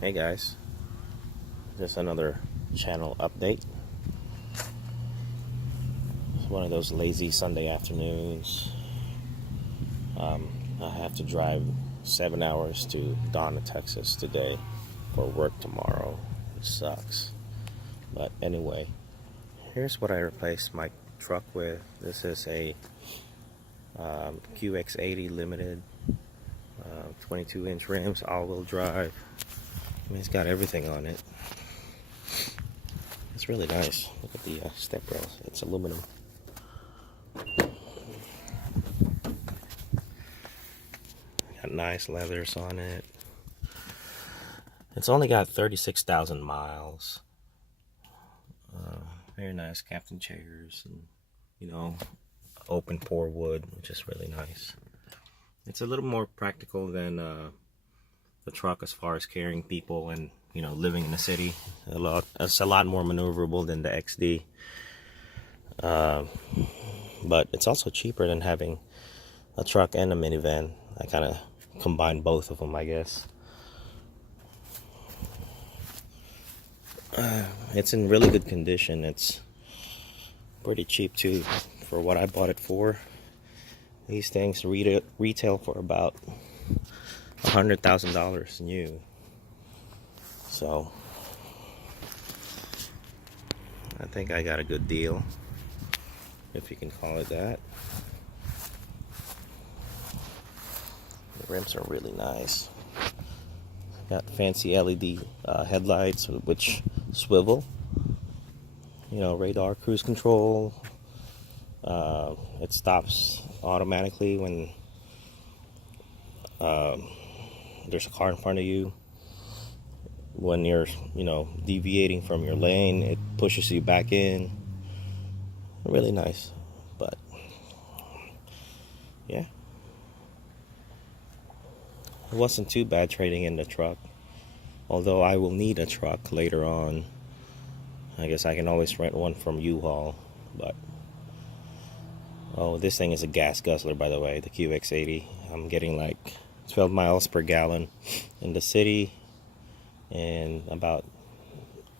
Hey guys, just another channel update. It's one of those lazy Sunday afternoons. I have to drive 7 hours to Donna, Texas today for work tomorrow, which sucks. But anyway, here's what I replaced my truck with. This is a QX80 Limited 22-inch rims, all-wheel drive. I mean, it's got everything on it. It's really nice. Look at the step rails. It's aluminum. Got nice leathers on it. It's only got 36,000 miles. Very nice captain chairs and, open pour wood, which is really nice. It's a little more practical than the truck as far as carrying people and living in the city. It's a lot more maneuverable than the XD, but it's also cheaper than having a truck and a minivan. I kind of combine both of them, I guess. It's in really good condition. It's pretty cheap too for what I bought it for. These things retail for about $100,000 new. So I think I got a good deal, if you can call it that. The rims are really nice. Got fancy LED headlights which swivel. Radar cruise control. It stops automatically when there's a car in front of you. When you're, deviating from your lane, it pushes you back in. Really nice. But yeah, it wasn't too bad trading in the truck. Although I will need a truck later on. I guess I can always rent one from U-Haul. But this thing is a gas guzzler, by the way, the QX80. I'm getting like 12 miles per gallon in the city and about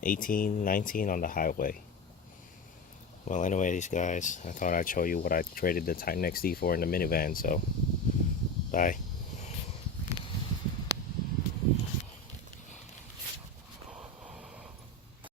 18, 19 on the highway. Well, anyways, guys, I thought I'd show you what I traded the Titan XD for in the minivan. So, bye.